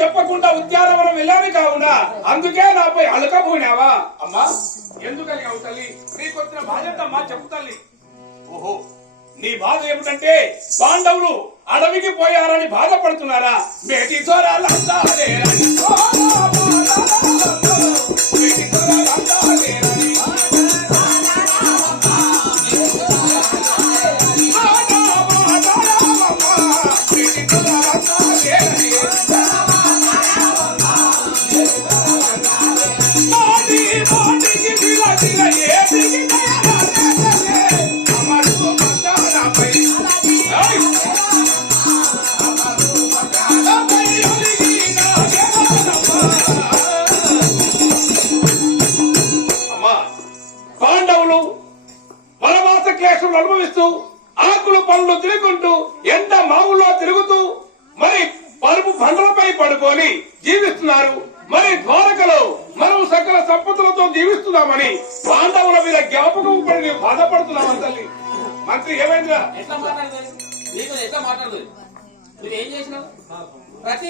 చెప్పకుండా ఉద్యానవనం వెళ్ళాను కావునా అందుకే నాపై అలకపోయినావా అమ్మా? ఎందుకని అవు తల్లి, నీకొచ్చిన బాధ్యత అమ్మా చెప్పు తల్లి. ఓహో, నీ బాధ ఏమిటంటే పాండవులు అడవికి పోయారని బాధపడుతున్నారా? బేటి చోరాలంతా అనుభవిస్తూ ఆకులు పనులు తిరుగుకుంటూ ఎండ మావుల్లో తిరుగుతూ మరి పరుపు బండలపై పడుకొని జీవిస్తున్నారు. మరి ద్వారకలో మనం సకల సంపదలతో జీవిస్తున్నామని పాండవుల మీద జ్ఞాపకం పడి నీవు బాధపడుతున్నామని తల్లి. మంత్రి ఏమైందిరా? ఎట్లా మాట్లాడదు నువ్వేం చేసినావు? ప్రతి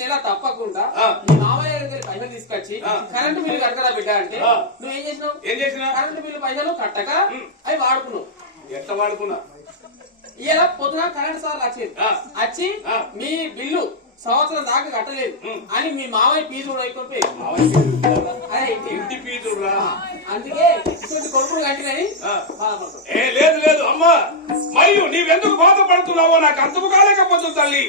నెల తప్పకుండా మామయ్య దగ్గర పైసలు తీసుకొచ్చి కరెంటు బిల్లు కట్టరా బిడ్డ అంటే నువ్వేం చేసినావు? ఏం చేసినా? కరెంటు బిల్లు పైసలు కట్టక అవి వాడుకున్నావు. ఎట్లా వాడుకున్నా? ఇలా పొద్దున కరెంట్ సార్లు వచ్చి మీ బిల్లు సంవత్సరం దాకా కట్టలేదు అని మీ మామయ్య ఫీజు అయిపోయి ఇంటి ఫీజు అందుకే కొడుకులు కట్టినని లేదు లేదు అమ్మా. మరియు నీవెందుకు బాధపడుతున్నావో నాకు అర్థం కాలేకపోతుంది తల్లి.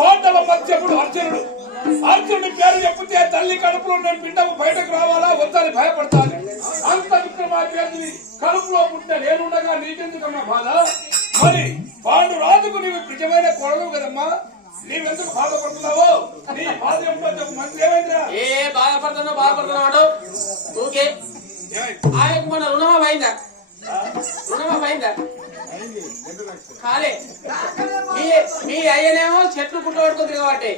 పాండవ మధ్యముడు అర్జునుడు. అర్జునుడి పేరు చెప్తే తల్లి కడుపులో నేను పిండము బయటకు రావాలా వద్దని భయపడతాను. అంత విక్రమార్జునుడి కడుపులో పుట్టిన నేనుండగా నీకెందుకమ్మా బాధ? మరి పాండు రాజుకు నీవు నిజమైన కొడలు కదమ్మా, నీవెందుకు బాధపడుతున్నావో నీ బాధ ఏమిటో చెప్పు. మంత్రి ఏమైందిరా? బాధపడుతున్నాడు ఓకే. ఆయనకు మన రుణమా పోయిందా? కాలే. మీ అయ్యనేమో చెట్లు పుట్ట పడుకుంది కాబట్టి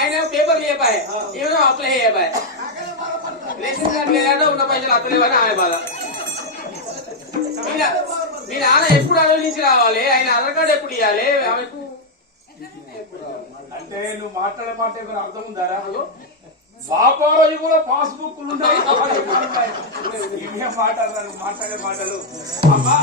ఆయన పేపర్లు చెప్పాయి, ఏమో అప్లై చేయబాయి. రేషన్ కార్డు లేదంటే ఉన్న పైసలు అత్తలేవని ఆమె బాధ. మీ నాన్న ఎప్పుడు అడవి నుంచి రావాలి, ఆయన ఆధార్ కార్డు ఎప్పుడు ఇవ్వాలి ఆమెకు అంటే నువ్వు మాట్లాడే మాట ఏమైనా అర్థం ఉందారా? వ్యాపార యుగంలో పాస్బుక్లు ఉంటాయి, మాట్లాడతాను మాట్లాడే మాటలు. అమ్మా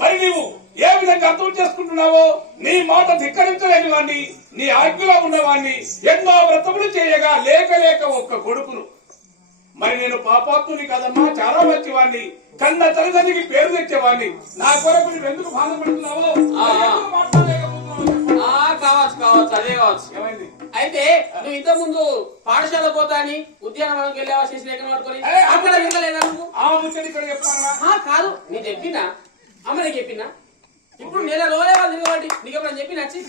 మరి నీవు ఏ విధంగా అర్థం చేసుకుంటున్నావో, నీ మాట ధిక్కరించలేని వాణ్ణి, నీ ఆజ్ఞలో ఉన్నవాణ్ణి, ఎన్నో వ్రతములు చేయగా లేక ఒక్క కొడుకును. మరి నేను పాపాత్ముని కదమ్మా, చాలా మంచివాణ్ణి, కన్న తల్లిదండ్రికి పేరు తెచ్చేవాణ్ణి. నా కొరకు నువ్వు ఎందుకు బాధపడుతున్నావో కావచ్చు అదే కావచ్చు. ఏమైంది అయితే నువ్వు ఇంత ముందు పాఠశాల పోతాని ఉద్యానవనంకి వెళ్ళావా? చేసి లేఖ పట్టుకొని అక్కడ వినలేదా నువ్వు? ఆ ముచ్చడి ఇక్కడ చెప్పానా? కాదు నేను చెప్పినా, అమ్మని చెప్పినా ఇప్పుడు నెల రోజులే వాళ్ళు తిరగబట్టి నీకు ఎప్పుడు చెప్పి నచ్చి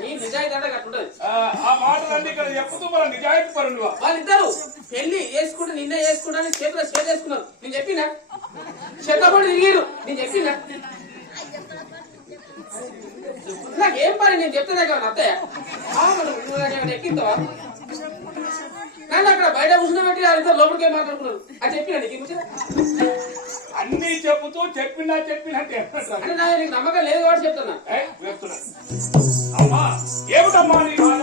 నీ నిజాయితీ అంటే కట్టుంటది. ఆ మాటలన్నీ ఇక్కడ చెప్తూ మన నిజాయితీ పరులు వాళ్ళిద్దరు పెళ్లి చేసుకుంటే నిన్నే చేసుకుంటా చేతిలో చేసుకున్నారు. నేను చెప్పినా చెత్తపడి తిరిగిరు. నేను చెప్పినా నాకేం పని నేను చెప్తే దగ్గర అత్తయ్య ఎక్కిస్తావా నన్ను అక్కడ బయట కూర్చుని వాళ్ళిద్దరు లోపలికి ఏం మాట్లాడుకున్నారు అది చెప్పినా నీకు అన్ని చెబుతూ చెప్పినట్టే అంటే నీకు నమ్మకం లేదు కాబట్టి చెప్తున్నా. అమ్మా ఏమిటమ్మా నీ బాధ?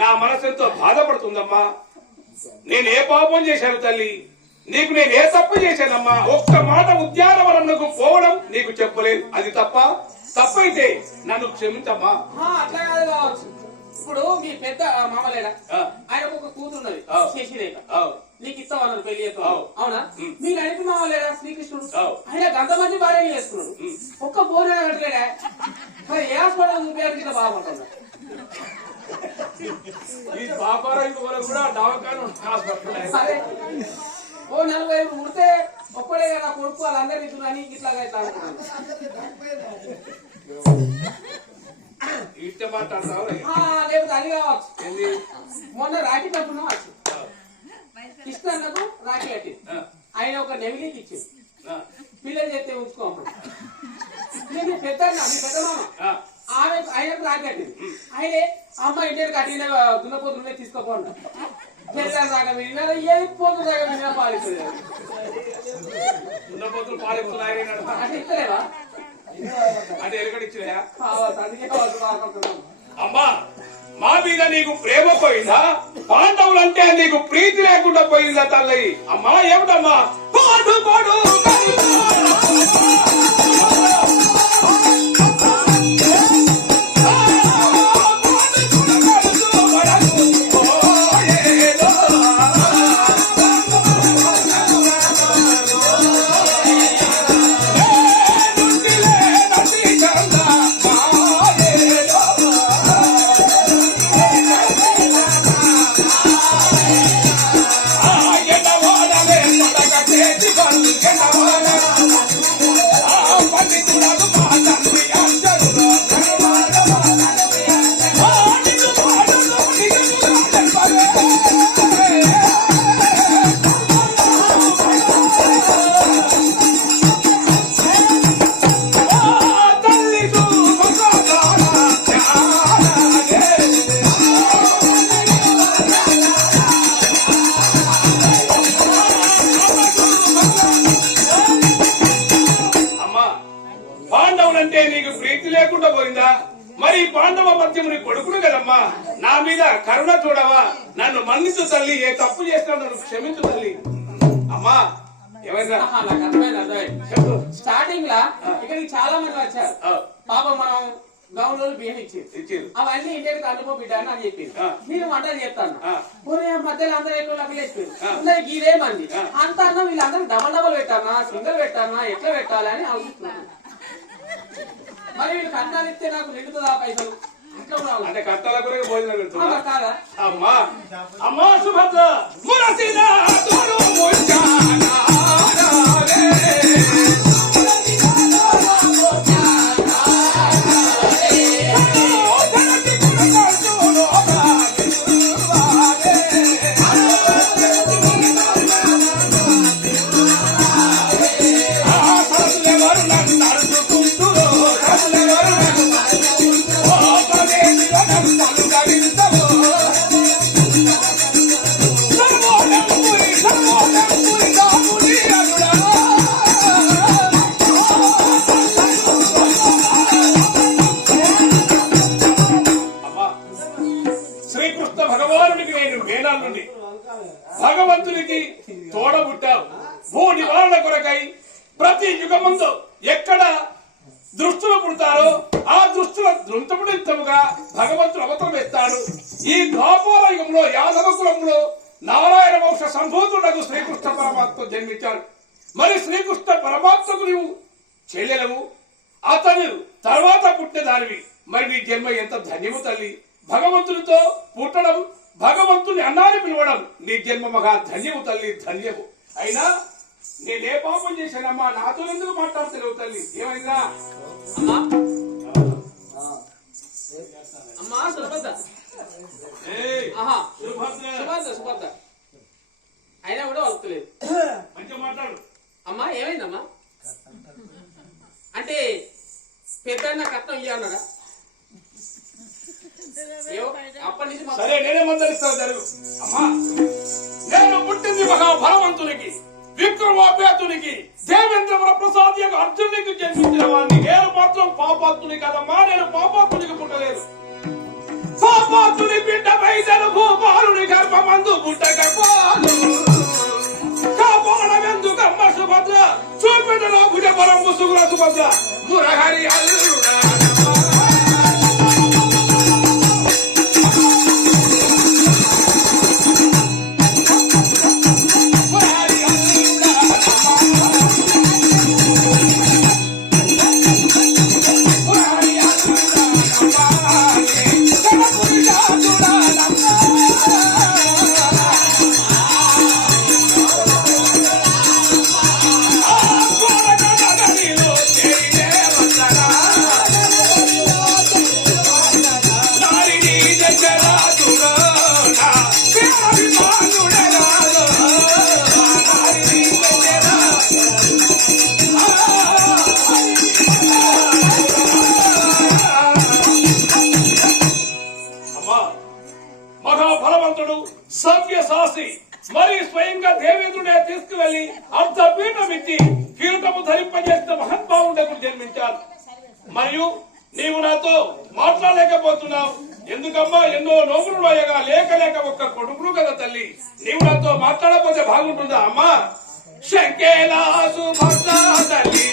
నా మనసెంతో బాధపడుతుందమ్మా. నేను ఏ పాపం చేశాను తల్లి? నీకు నేను ఏ తప్పు చేశానమ్మా? ఒక్క మాట ఉద్యానవనంకు పోవడం నీకు చెప్పలేదు. అది తప్పైతే నన్ను క్షమించమ్మా. అట్లా కాదు కావచ్చు. ఇప్పుడు మీ పెద్ద మామలేడా ఆయనకు ఒక కూతురున్నది శశిరేఖ. నీకు ఇస్తామన్నారు పెళ్లి చేస్తావు అవునా? మీ నడిపి మామలేడా శ్రీకృష్ణుడు ఆయన గంతమంది భార్య చేసుకున్నాడు. ఒక్క బోర్ కట్టలేడా? మరి ఏ హాస్పిటల్ చూపించడానికి ఇట్లా బాధపడుతున్నా? ఈ వ్యాపారం కూడా దవాఖాన సరే ఓ 40 ముడితే ఒక్కడే కదా కొడుకు వాళ్ళందరూ ఇస్తున్నాను ఇట్లా ఇట్లా అనుకున్నాను. ఇట్టే మాట్లాడతావు లేకపోతే అది కావచ్చు. మొన్న రాఖీ కట్టుకున్నాం వచ్చు కృష్ణన్నకు రాఖీ కట్టి ఆయన ఒక నెమిలికి ఇచ్చింది. పిల్లలు చెప్తే ఉంచుకోమని నేను పెద్ద మామ ఆయనకు రాఖీ కట్టింది. ఆయనే అమ్మ ఇంటి కట్టిన దున్నపోతులునే తీసుకోపోండి పెళ్ళారు దాకా విన్నా ఏది పోతు దాకా విన్నా పాలిస్తుంది. దున్నపోతులు పాలిస్తున్నాయి అంటే ఇస్తలేవా? అంటే ఎలుకడిచ్చినా అందుకే అమ్మా మా మీద నీకు ప్రేమ పోయిందా? పాండవులంటే నీకు ప్రీతి లేకుండా పోయిందా తల్లి? అమ్మా ఏమిటమ్మా పాడు పాడు మరి పాండవ మధ్యముని కొడుకును కదమ్మా, నా మీద కరుణ చూడవా? నన్ను మన్నించు తల్లి, ఏ తప్పు చేసినా నన్ను క్షమించు తల్లి. అమ్మా ఏమైనా నాకు అర్థమైంది. స్టార్టింగ్ లా ఇక్కడికి చాలా మంది వచ్చారు. పాపం మనం గౌన్ రోజు బియ్యం ఇచ్చేది అవన్నీ ఇంటికి కలుపు బిడ్డ అని అని చెప్పింది. నేను వంటలు చెప్తాను మధ్యలో అందరూ ఎక్కువ లెక్కలేసిపోయింది. గీదే మంది అంత అన్న వీళ్ళందరూ డబల్ పెట్టానా సింగల్ పెట్టానా ఎట్లా పెట్టాలి అని ఆలోచిస్తున్నాను. మరి వీళ్ళు కట్టాలు ఇస్తే నాకు నిండుతుందా పైసలు? అంటే కట్టాల గురించి భోజనం పెడుతున్నా కాదా? అమ్మా అమ్మా సుభద్ర మేనల్లుని భగవంతునికి తోడబుట్టావు. భూ నివారణ కొరకై ప్రతి యుగమందు ఎక్కడ దృష్టులు పుడతారో ఆ దృష్టుల దృంతముగా భగవంతుడు అవతరం ఎత్తాడు. ఈ ద్వాపర యుగంలో యాదవ కులంలో నారాయణ వంశ సంభూతుడకు శ్రీకృష్ణ పరమాత్మ జన్మించాడు. మరి శ్రీకృష్ణ పరమాత్మకు నీవు చెల్లెలవు, అతను తర్వాత పుట్టినదానివి. మరి నీ జన్మ ఎంత ధన్యము తల్లి. భగవంతునితో పుట్టడం, భగవంతుని అన్నాన్ని పిలవడం నీ జన్మ మహా ధన్యము తల్లి, ధన్యము. అయినా నేనే పాపం చేశానమ్మా, నాతో ఎందుకు మాట్లాడతలేవు తల్లి? ఏమైందా అమ్మా? అమ్మా సుభద్ర, సుభద్ర అయినా కూడా వస్తలేదు. మంచిగా మాట్లాడు అమ్మా. ఏమైందమ్మా? అంటే పెద్ద కట్నం ఇయ్యన్నాడా? అప్పటి నుంచి సరే నేనే మందలిస్తాను జరుగు. అమ్మా, నేను పుట్టింది మహాభావంతునికి, విక్రమాభ్యాతునికి, దేవేంద్ర ప్రసాద్ యొక్క అర్జునునికి జన్మించిన వాడిని. నేను మాత్రం పాపాత్తుని కదమ్మా, నేను పాపాత్తునికి పుట్టలేదు. పాపాత్తుని బిడ్డ వైద్యులు భూపాలుని గర్భమందు పుట్టకపోలు కాపాడమెందుకమ్మ సుభద్ర, చూపెట్టలో భుజ బలం ముసుగుల సుభద్ర మురహరి అల్లుడా. మహాఫలవంతుడు సవ్యసాసి మరి స్వయంగా దేవేంద్రుడే తీసుకువెళ్లి అర్ధపీఠం ఇచ్చి కీర్తము ధరింపజేసిన మహద్భావుడకు జన్మించారు. మరియు నీవు నాతో మాట్లాడలేకపోతున్నావు ఎందుకమ్మా? ఎన్నో నోములు అయ్యగా లేక ఒక్క కొడుకులు కదా తల్లి. నీవు నాతో మాట్లాడకపోతే బాగుంటుందా అమ్మా? శంకేలాసు భక్త తల్లి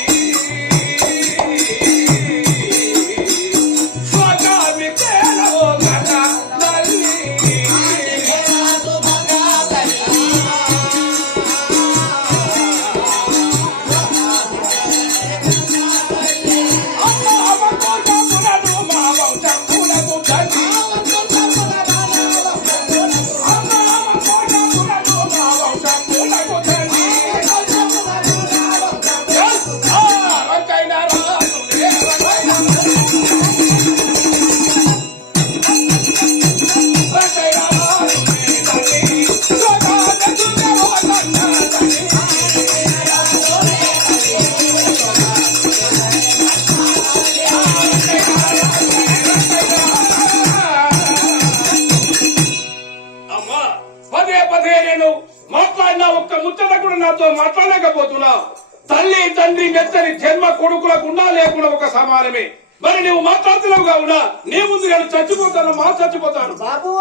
మాట్లాడలేకపోతున్నావు. తల్లి తండ్రి మెత్తని జన్మ కొడుకులకు ఉన్నా లేకుండా ఒక సమానమే. మరి నువ్వు మాట్లాడుతున్నావు కావునా నీ ముందు నేను చచ్చిపోతాను, మా చచ్చిపోతాను. బాబు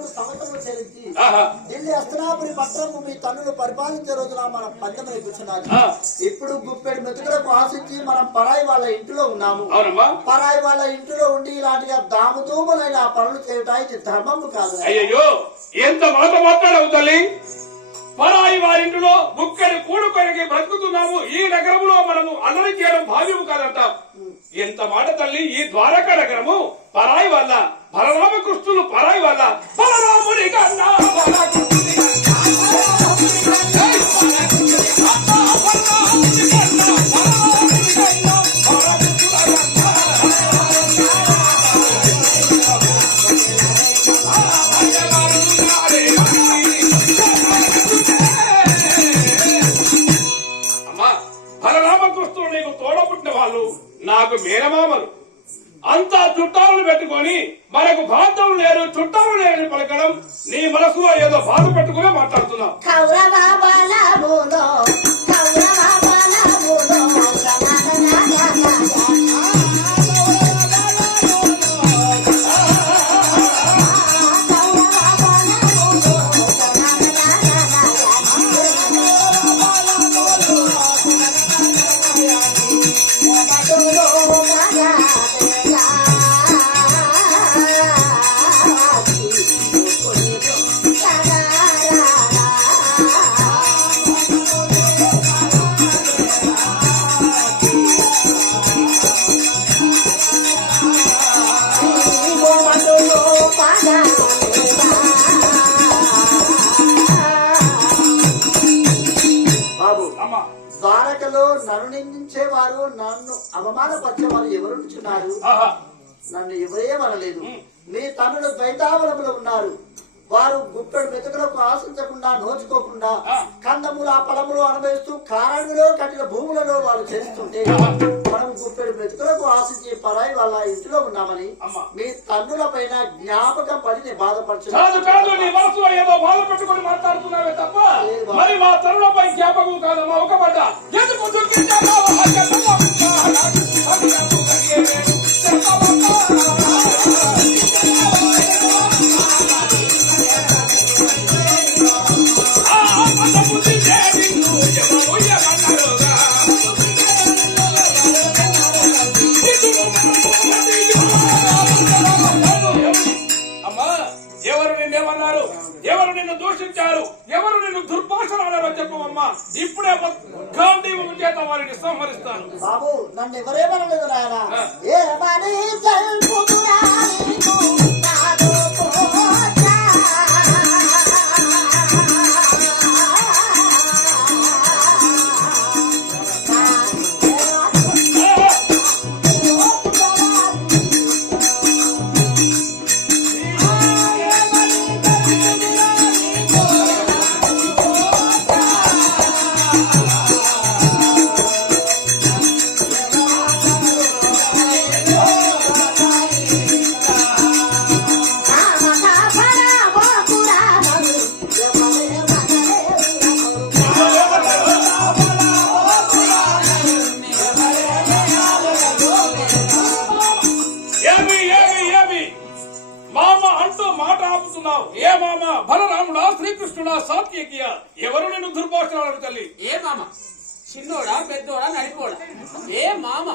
13 సంవత్సరాలు చెల్లించి ఆహా. ఢిల్లీ హస్తనాపురి పట్టణము మీ తన్నులు పరిపాలించే రోజున మనం పందెం కూర్చున్నాము. ఇప్పుడు గుప్పెడు మెతుకులకు ఆశించి మనం పరాయి వాళ్ళ ఇంటిలో ఉన్నాము. అవునమ్మా. పరాయి వాళ్ళ ఇంటిలో ఉండి ఇలాంటిగా దాముదూములైన ఆ పనులు చేయడానికి ధర్మము కాదు. అయ్యయ్యో, ఎంత మాట మాట్లాడవు తల్లి. పరాయి వారింటిలో ముక్కడి కూడుకొనికి బ్రతుకుతున్నాము. ఈ నగరంలో మనము అల్లరి చేయడం భావ్యము కాదంటాం. ఎంత మాట తల్లి. ఈ ద్వారకా నగరము పరాయి వల్ల, బలరామకృష్ణులు పరాయి వల్ల, బలరాముడి కన్నా బలకృష్ణుడి కన్నా, బలరాముడి కన్నా, బలకృష్ణుడి కన్నా, బలరాముడి కన్నా, బలరాముడి కన్నా, బలకృష్ణుడి కన్నా, అమ్మా, బలరామకృష్ణుడు నీకు తోడపుట్టిన వాళ్ళు నాకు మేనమామలు. అంతా చుట్టాలను పెట్టుకొని మనకు బాధ్యతలు లేరు, చుట్టాలు లేని పలకడం నీ మనసులో ఏదో బాధ పెట్టుకునే మాట్లాడుతున్నావు. ద్వారకలో నన్ను నిందించేవారు, నన్ను అవమానపరిచేవారు ఎవరుంటున్నారు? నన్ను ఎవరే అనలేదు. మీ తనులు ద్వైతావలములు ఉన్నారు. వారు గుప్పెడు మెతుకులకు ఆశించకుండా, నోచుకోకుండా కందములు ఫలములు అనుభవిస్తూ కారణంలో కట్టిన భూములలో వారు చేస్తుంటే మనం గుప్పెడు మెతుకులకు ఆశించి పరాయి వాళ్ళ ఇంటిలో ఉన్నామని మీ తన్నుల పైన జ్ఞాపకం పడి బాధపడుతున్నాను. మాట్లాడుతున్నావే తప్ప మరి మా తరుణపై జ్ఞాపకం కాదమ్మా. ఒక పడ్డ అమ్మా, ఎవరు నిన్నేమన్నారు? ఎవరు నిన్ను దూషించారు? ఎవరు నిన్ను దుర్భాషలాడారో చెప్పవమ్మా. ఇప్పుడే గాంధీవం చేత వారిని సంహరిస్తాను. బాబు, నన్ను ఎవరేమనలేదు నాయన. ఏ మామ, బలరాముడా, శ్రీకృష్ణుడా, సాత్యకియా, ఎవరు నిన్ను దుర్భాషలాడారు తల్లి? ఏ మామ? చిన్నోడా, పెద్దోడా, నడిపోడా? ఏ మామ?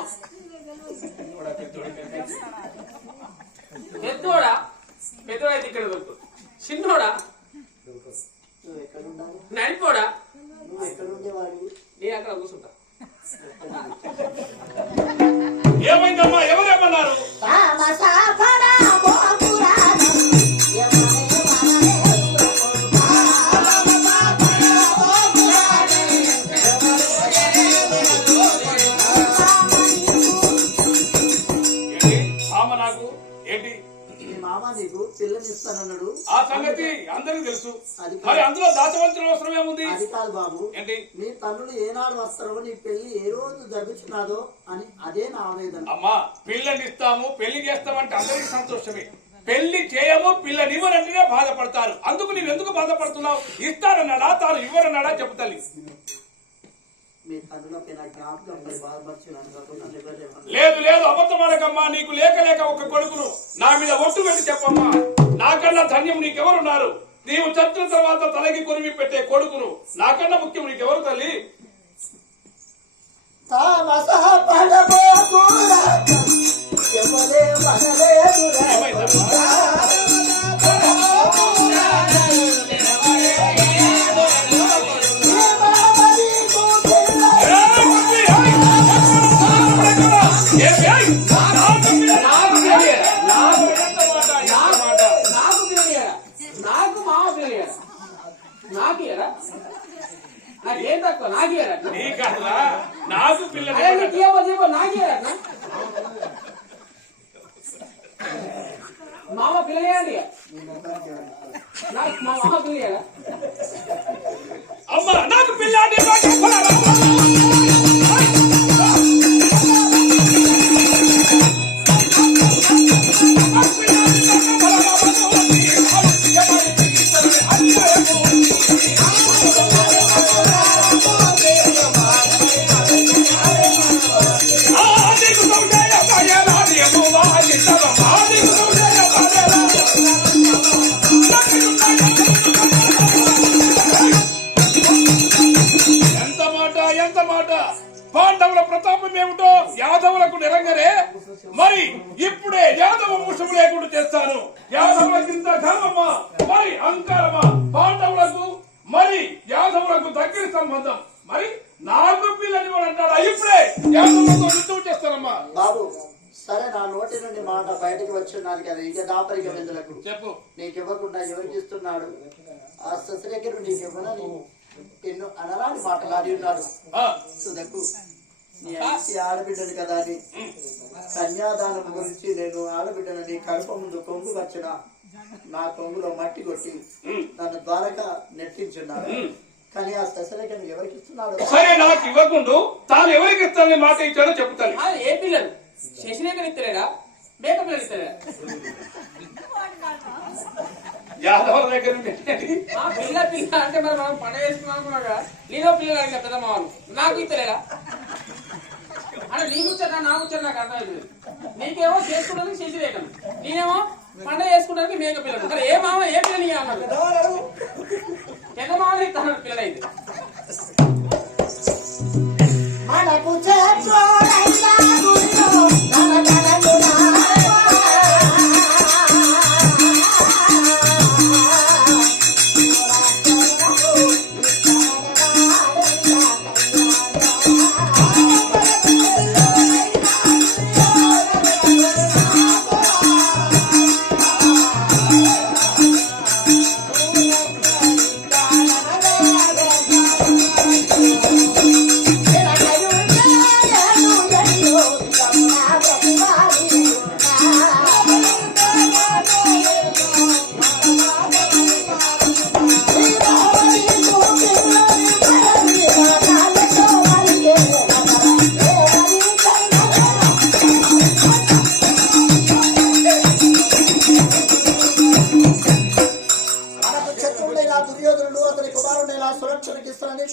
పెద్దోడా? పెద్దోడైతే ఇక్కడ దొరుకు. చిన్నోడా, నడిపోడా? నేను అక్కడ కూర్చుంటా. ఏమైందమ్మా? ఎవరేమన్నారు? పిల్లనిస్తానన్నాడు. ఆ సంగతి అందరికీ తెలుసు. మరి అందులో దాచవలసిన అవసరం ఏముంది? అది కాదు బాబు. ఏంటి? నీ తల్లులు ఏనాడు వస్తారో, నీ పెళ్లి ఏ రోజు జరుగుతున్నదో అని అదే నా ఆవేదన. అమ్మా, పిల్లనిస్తాము, పెళ్లి చేస్తామంటే అందరికీ సంతోషమే. పెళ్లి చేయము, పిల్లనివ్వనంటేనే బాధపడతారు. అందుకు నీవు ఎందుకు బాధపడుతున్నావు? ఇస్తారన్నాడా, తాను ఇవ్వరన్నాడా చెప్పు తల్లి. లేదు లేదు, అబద్ధమాడకమ్మా. నీకు లేక లేక ఒక కొడుకును నా మీద ఒట్టు పెట్టి చెప్పమ్మా. నాకన్నా ధన్యం నీకెవరున్నారు? నీవు చచ్చిన తర్వాత తలకి కొరివి పెట్టే కొడుకును నాకన్నా ముఖ్యం నీకెవరు తల్లి? తామస పడబోకురా ఎవలే మనలేదురా నాకు మామ పిల్లలు నాకు ఇయరా నాకేం తక్కువ నాకు ఇయరా నాకు పిల్లలు నాకు ఇయరా మామ పిల్లలేండి నాకు మా మామ పిల్లరా అమ్మ నాకు పిల్లాడి ఎంత మాట పాండవుల ప్రతాపం ఏమిటో యాదవులకు నిరంగరే. మరి ఇప్పుడే యాదవ వంశం లేకుండా చేస్తాను. యాదవులకింత గర్వమా మరి అహంకారమా? పాండవులకు మరి యాదవులకు దగ్గర సంబంధం. మరి నాకు పిల్లని వాడు అంటాడా? ఇప్పుడే యాదవులతో యుద్ధం చేస్తానమ్మా. బాబు సరే, నా నోటి నుండి మాట బయటకు వచ్చున్నాను కదా, ఇక దాపరిక విందులకు చెప్పు. నీకు ఇవ్వకుండా ఎవరికి ఇస్తున్నాడు? ఆ శశిరేఖను నీకు ఇవ్వనని ఎన్నో అనరాని మాటలాడి ఉన్నాడు. సుధకు నీ ఇంటి ఆడబిడ్డను కదా అని కన్యాదానం గురించి నేను ఆడబిడ్డను నీ కడుపు ముందు కొంగు వచ్చిన నా కొంగులో మట్టి కొట్టి నన్ను ద్వారకా నెట్టించున్నాడు. కానీ ఆ శశిరేఖను ఎవరికి ఇస్తున్నాడు? సరే, నాకు ఇవ్వకుండా తాను ఎవరికి ఇస్తానని మాట ఇచ్చాడో చెప్తాను. ఏ పిల్లలు శశిరేఖను ఇస్తలేడా? మేక పిల్లలు ఇస్తలేడా? యాదవుల దగ్గర పిల్ల పిల్ల అంటే మరి మనం పండుగ చేసుకున్నాం అనుకున్నాగా. నీలో పిల్లలు అడిగిన పెద్ద మామను నాకు ఇస్తలేడా అంటే నీ ముచ్చట నా ముచ్చట నాకు అర్థమైంది. నీకేమో చేసుకుంటానికి శశిరేఖను, నేనేమో పండుగ చేసుకుంటానికి మేక పిల్లలు. మరి ఏ మామ ఏ పిల్లని అన్నాడు? పెద్ద మామ ఇస్తాను పిల్లలైంది.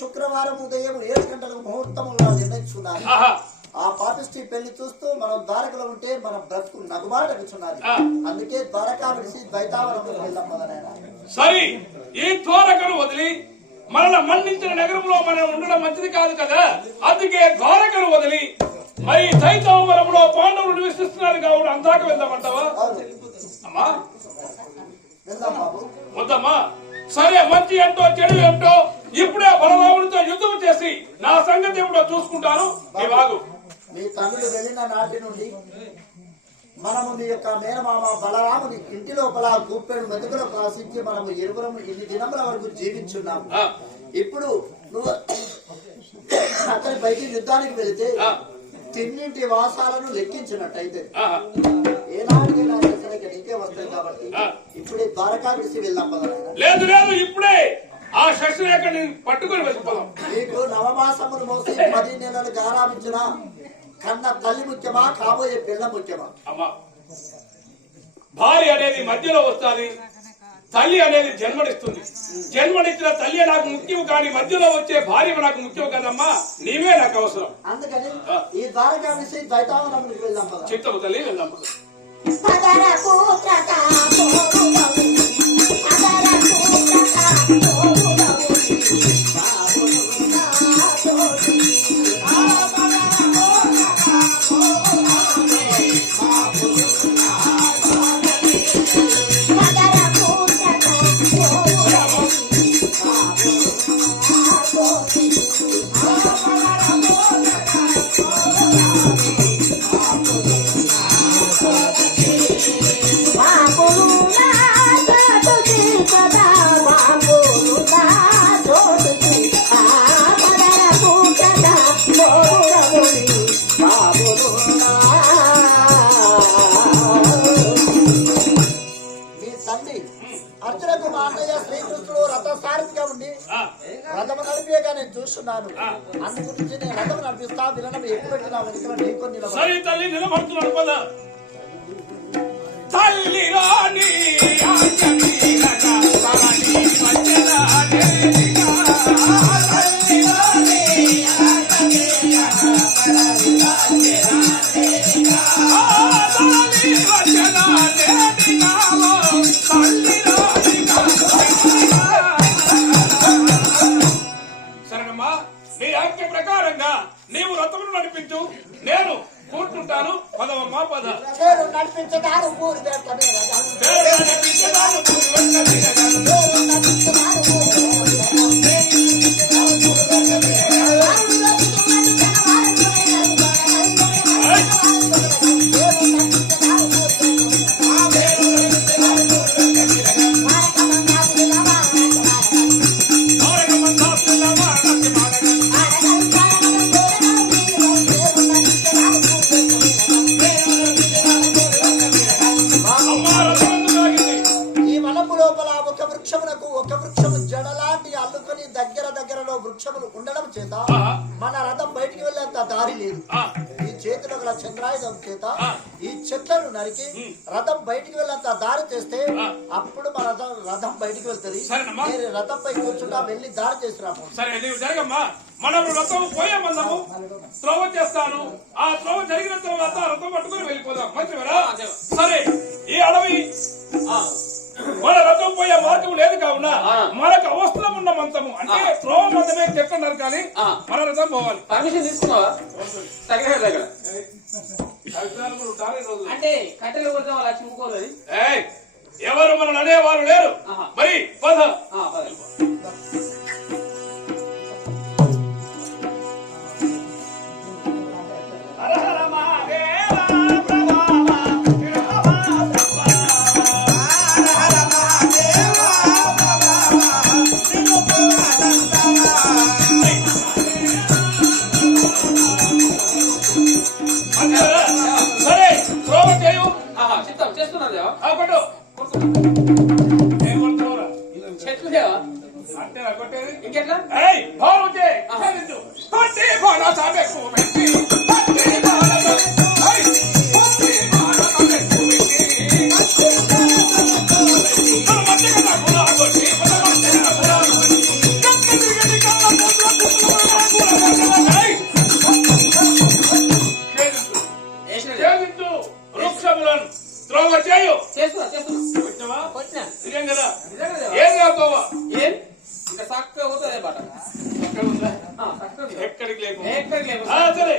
శుక్రవారం ఉదయం 7 గంటలకు ముహూర్తంలో నిర్ణయించుకున్నారు. ఆ పాపిష్టి పెళ్లి చూస్తూ మనం ద్వారకలో ఉంటే మన బ్రతుకు నగుబాటుచున్నది. అందుకే ద్వారకా విడిచి ద్వైతావనంలో వెళ్దాం మొదలైన. సరే, ఈ ద్వారకను వదిలి మనల్ని మన్నించిన నగరంలో మనం ఉండడం మంచిది కాదు కదా. అందుకే ద్వారకను వదిలి మరి ద్వైతావనంలో పాండవులు నివసిస్తున్నారు కాబట్టి అందాక వెళ్దామంటావా? అమ్మా వెళ్దాం బాబు. వద్దమ్మా. సరే, మంచి ఏంటో చెడు ఏంటో ఇప్పుడే బలరాముడితో యుద్ధం చేసి నా సంగతి ఎప్పుడో చూసుకుంటాను. మీ తమ్ముడు వెళ్ళిన నాటి నుండి మనము మీ యొక్క మేనమామ బలరాముని ఇంటి లోపల గుప్పెడు మెతుకులు కాసించి మనము ఇరువురము ఇన్ని దినముల వరకు జీవించున్నాము. ఇప్పుడు నువ్వు అతని పైకి యుద్ధానికి వెళితే తిన్నింటి వాసాలను లెక్కించినట్టయితే ఏనాటికైనా నీకే వస్తాయి కాబట్టి ఇప్పుడే ద్వారకా విడిచి వెళ్దాం పదనైనా. లేదు లేదు, ఇప్పుడే ఆ శశిరేఖని పట్టుకొని వెళ్ళిపోదాం. నీకు నవమాసములు మోసి 10 నెలలు గారామించిన కన్న తల్లి ముఖ్యమా, కాబోయే పిల్ల ముఖ్యమా? అమ్మా, భార్య అనేది మధ్యలో వస్తుంది, తల్లి అనేది జన్మనిస్తుంది. జన్మనిచ్చిన తల్లి నాకు ముఖ్యం, కానీ మధ్యలో వచ్చే భార్య నాకు ముఖ్యం కదమ్మా. నీవే నాకు అవసరం. అందుకని ఈ ద్వారకా విషయం ద్వైతావనంలోకి వెళ్దాం. చిత్తము తల్లి వెళ్దాం. చూస్తున్నాను అందు గురించి నేను రథం నడిపిస్తా వినడం ఎక్కువ పెట్టినా సరే తల్లి నిలబడుతున్నాడు పద తల్లి రాణి సరేనమ్మా నీ ఆజ్ఞ ప్రకారంగా నీవు రథమును నడిపించు నేను కూర్చుంటాను పదవమ్మా పద నడిపించదారు ఊరు వృక్షములు ఉండడం చేత మన రథం బయటికి వెళ్ళేంత దారి లేదు. ఈ చేతిలో గల చంద్రాయుధం చేత ఈ చెట్లను నరికి రథం బయటికి వెళ్ళేంత దారి చేస్తే అప్పుడు మన రథం బయటికి వెళ్తుంది. రథం పై కూర్చుంటా వెళ్ళి దారి చేసిరాము. సరే నీవు జరగమ్మా. మనం రథం పోయే మందము త్రోవ చేస్తాను. ఆ త్రోవ జరిగిన తర్వాత రథం పట్టుకుని వెళ్ళిపోదాం. మంచివరా? సరే ఈ అడవి మన రథం పోయే మార్గం లేదు కావున మనకు అవసరం ఉన్న మంతము అంటే త్రోవ మందమే చెట్ల నరకాలి. మన రథం పోవాలి. పర్మిషన్ తీసుకున్నావా? అంటే కట్టెలు కొడతాం అలా చిమ్ముకోలేదు. ఎవరు మనల్ని అనేవారు లేరు. మరి పద. సరే త్రోవ చేయు. చేస్తున్నారు చెట్లు దేవా అంటే నా కొట్టేది ఇంకెట్లా భావం చేయి. కొట్టి బాగా సాబెక్కు పెట్టి వృక్షములను త్రోవ చేయు. ఏం కావుతావా? ఏం ఇంకా చక్కగా పోతుంది బాట ఎక్కడికి లేకు. ఎక్కడికి లేకు. సరే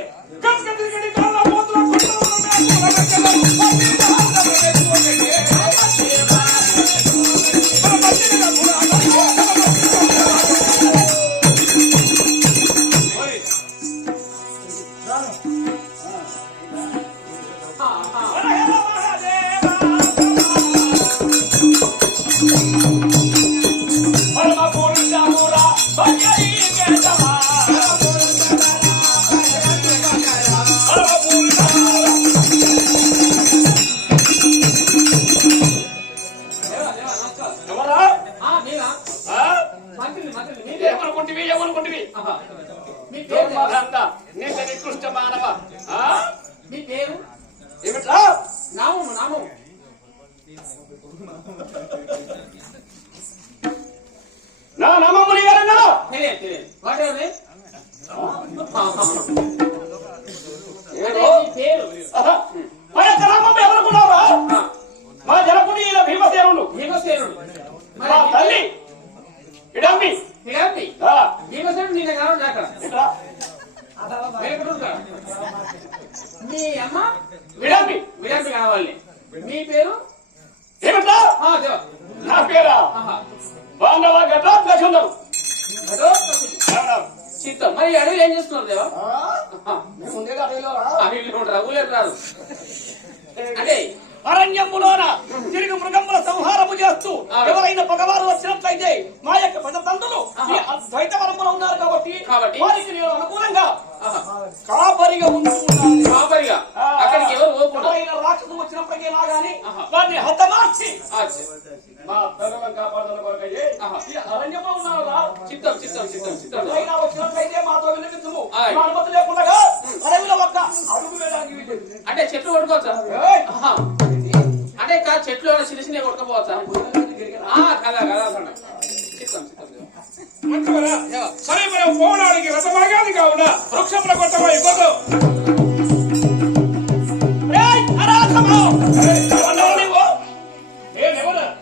నికృష్ట మానవ మీ పేరు ఏమిట్రా? నామం నామం నా నామం తెలియదు. వాటెవరి పేరు నామం ఎవరుకున్నావా? బాంధవ ఘటోత్కచుండవు చిత్తం మరి అడవులు ఏం చేస్తున్నారు దేవా ముందే అడవిలో అడవిలో రఘులేరు రాదు అంటే అరణ్యములోన తిరిగి మృగముల సంహారము చేస్తూ ఎవరైనా పగవారు వచ్చినట్లయితే మా యొక్క ప్రజతండ్రులు ఈ ద్వైత వరములో ఉన్నారు కాబట్టి వారికి నేను అనుకూలంగా కాపరిగా ఉంటున్నాను. కాపరిగా అక్కడికి ఎవరు ఎవరైనా రాక్షసు వచ్చినప్పటికీ లాగాని వారిని హతమార్చి మా ప్రజలను కాపాడుతున్న కొరకయ్యే ఈ అరణ్యంలో ఉన్నారా. చిత్తం చిత్తం చిత్తం చిత్తం ఎవరైనా వచ్చినట్లయితే మాతో వినిపించము. అనుమతి లేకుండా అడవిలో ఒక్క అడుగు వేయడానికి వీలు. అంటే చెట్లు కొట్టుకోవచ్చా అంటే చెట్లు చిన్న చిన్న కొట్టుకోవచ్చా కదా కదా చిత్తం చిత్తం సరే మనం పోవడానికి రథమాగాది కావున వృక్షముల కొట్టమై కొట్టు.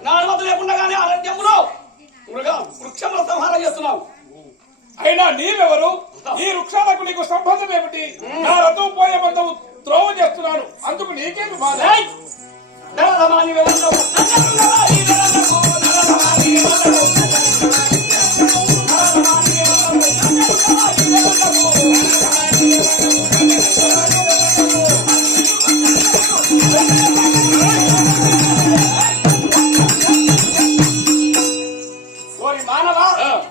నా అనుమతి లేకుండా కానీ అరణ్యములో వృక్షముల సంహారం చేస్తున్నావు. అయినా నీవెవరు? ఈ వృక్షాలకు నీకు సంబంధం ఏమిటి? నా రథం పోయే బంధం త్రోవ చేస్తున్నాను. అందుకు నీకేమి బాధ? ఓరి మానవా,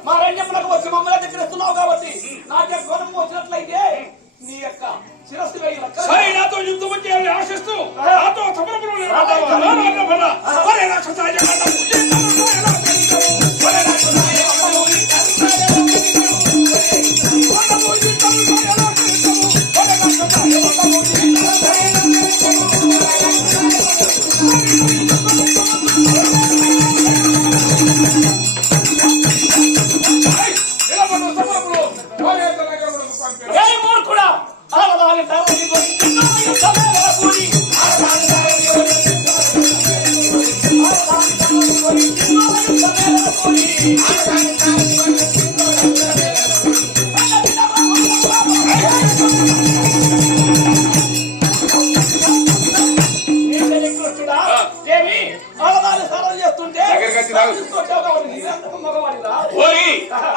మా రంగములకు వచ్చి మమ్మల్ని దగ్గరిస్తున్నావు కాబట్టి నాకే గౌరవం వచ్చినట్లయితే నీ యొక్క శిరస్సు వేయాలి. సరే, నాతో యుద్ధం చేయాలని ఆశిస్తూ నాతో సమరములు మూర్ఖుడా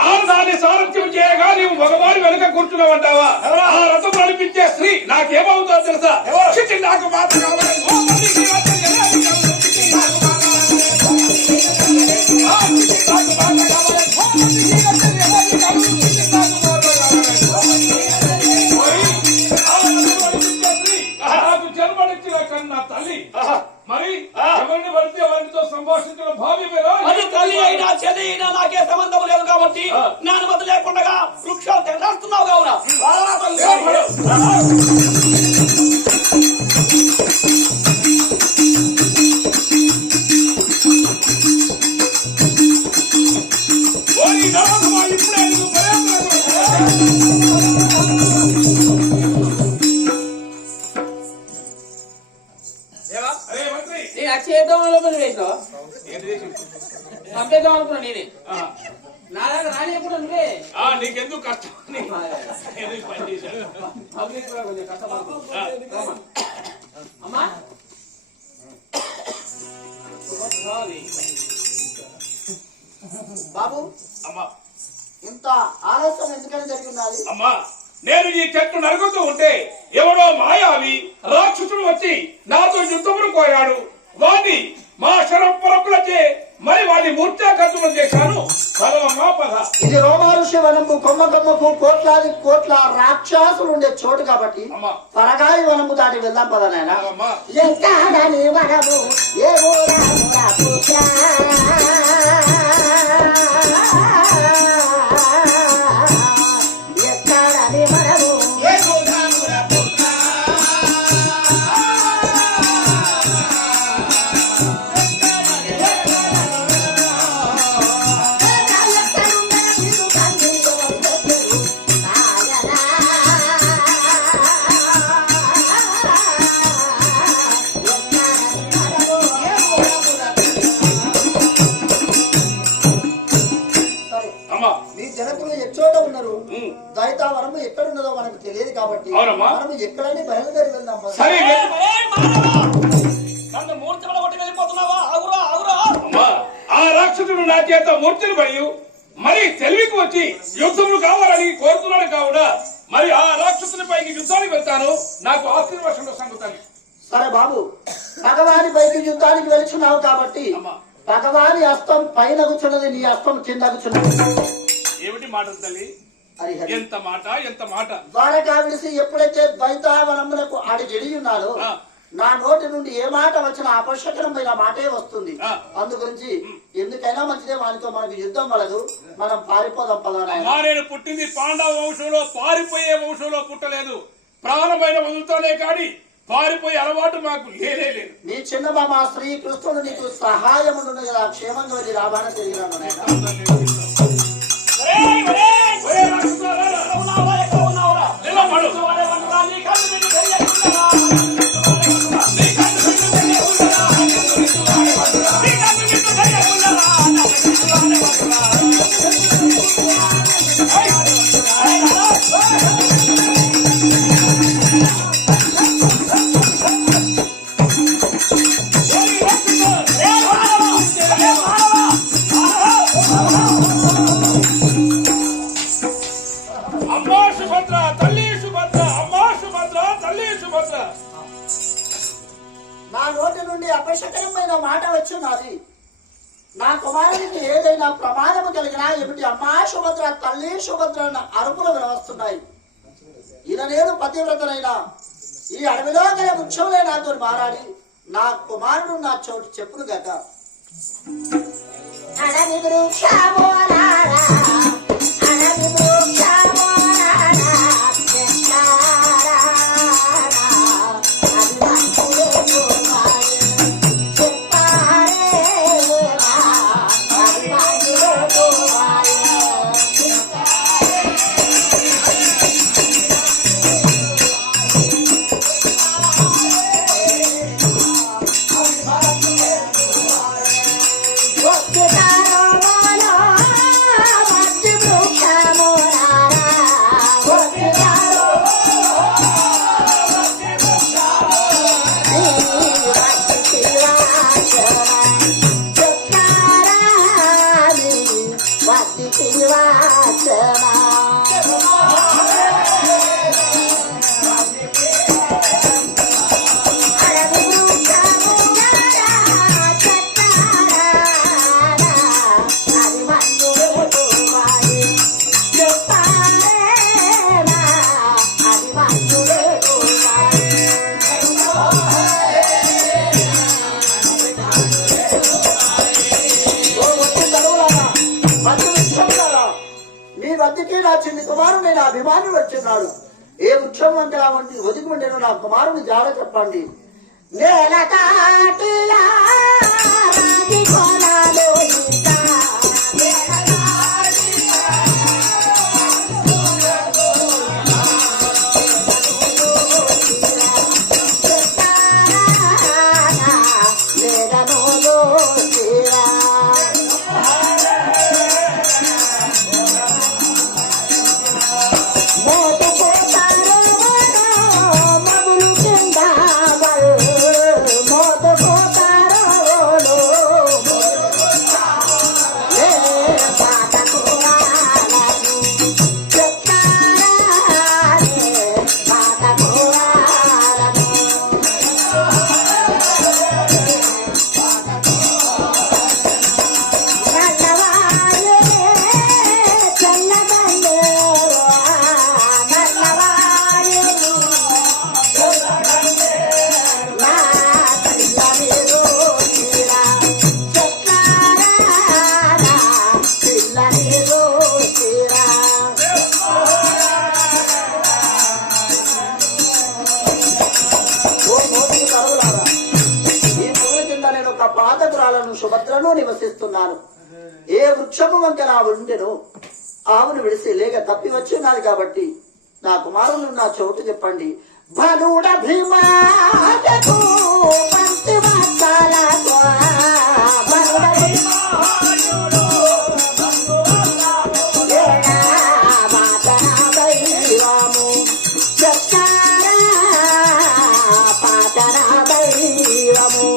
ఆనందాన్ని సారథ్యం చేయగా నీవు మగవారి వెనుక కూర్చున్నావంటావా? ఆ రథం నడిపించే స్త్రీ నాకేమవుతుందో తెలుసా? నాకు మాత్రం కావాలి. నాకు జన్మనిచ్చిన కన్నా తల్లి మరి ఎవరిని పడితే ఎవరితో సంభాషించడం భావ్యమేనా? అది తల్లి అయినా చెల్లి అయినా నాకే సంబంధం లేదు కాబట్టి నా అనుమతి లేకుండా వృక్షాలు తెగేస్తున్నావు కావున ఇప్పుడే నేను అచ్చేద్దాం వేసినావా పంపేద్దాం అనుకున్నా నేనే నా దగ్గర రానియకుండా నువ్వే నీకెందుకు కష్టం కొంచెం కష్టపడుతుంది అమ్మా బాబు అమ్మా ఇంత ఆలస్యం ఎందుకని జరిగి ఉన్నది? అమ్మా, నేను ఈ చెట్టు నరుగుతూ ఉంటే ఎవడో మాయావి రాక్షసుడు వచ్చి నాతో యుద్ధమును కోరాడు. వాడిని మా శరపరపులచే మరి వాడి మూర్ఛాకర్తనం చేశాను. పదవమ్మా పద. ఇది రోమారుషి వనము కొమ్మకు కోట్లాది కోట్ల రాక్షసులు ఉండే చోటు కాబట్టి పరగాయి వనము దాటి వెళ్దాం పద నాయనా. ఎక్కడని వనము ఏ ఎక్కడని వనము ద్వైతావనము ఎక్కడున్నదో మనకు తెలియదు కాబట్టి మనము ఎక్కడని బయలుదేరి వెళ్దాం. నన్ను మూర్ఛలో కొట్టి వెళ్ళిపోతున్నావా? ఆగురా ఆగురా. ఆ రాక్షసుడు నా చేత మూర్తిని పడి మరి తెలివికి వచ్చి యుద్ధములు కావాలని కోరుతున్నాడు కావున మరి ఆ రాక్షసుని పైకి యుద్ధానికి వెళ్తాను. నాకు ఆశీర్వాదంలో సంగుతాను. సరే బాబు, భగవాని పైకి యుద్ధానికి వెళ్తున్నావు కాబట్టి భగవాని హస్తం పైన కూర్చున్నది, నీ హస్తం కింద కూర్చున్నది. ఏమిటి మాటలు తల్లి? ఎంత మాట, ఎంత మాట! ద్వారకా విడిసి ఎప్పుడైతే ద్వైతావనములకు ఆడి జడి ఉన్నాడో నా నోటి నుండి ఏ మాట వచ్చినా అపశకరమైన మాటే వస్తుంది. అందు గురించి ఎందుకైనా మంచిదే, వానితో మనకు యుద్ధం వలదు, మనం పారిపోదాం పదానా. నేను పుట్టింది పాండవ వంశంలో, పారిపోయే వంశంలో పుట్టలేదు. ప్రాణమైన వదులుతోనే కాని పారిపోయే అలవాటు మాకు లేనే లేదు. నీ చిన్న బామ శ్రీకృష్ణుడు నీకు సహాయం ఉన్నది కదా, క్షేమంగా వెళ్ళి రాబాన తిరిగిరాను. నా నోటి నుండి అపశకరమైన మాట వచ్చున్నది. నా కుమారునికి ఏదైనా ప్రమాదము కలిగినా ఏమిటి అమ్మా సుభద్ర, తల్లి సుభద్ర అరుపులు వినవస్తున్నాయి. ఈయన నేను పతివ్రతనైనా ఈ అడవిలో గల వృక్షంలో నాతో మారాడి నా కుమారుడు నా చోటు చెప్పును గట. అడవి కుమారుడు నా అభిమానులు వచ్చిన్నాడు. ఏ వృక్షం అంటే వంటి ఒదిగి ఉండేను నా కుమారుని జాడ చెప్పండి. నేల సుభద్రను నివసిస్తున్నాను. ఏ వృక్షము వంక నా ఉండెను ఆవును విడిసి లేక తప్పి వచ్చి ఉన్నది కాబట్టి నా కుమారులు నా చోటు చెప్పండి. బలుడ భీమాకు పంతి మాతాలకు బలుడ మాతనాదైరాము చెప్తారా పాతనాదైరము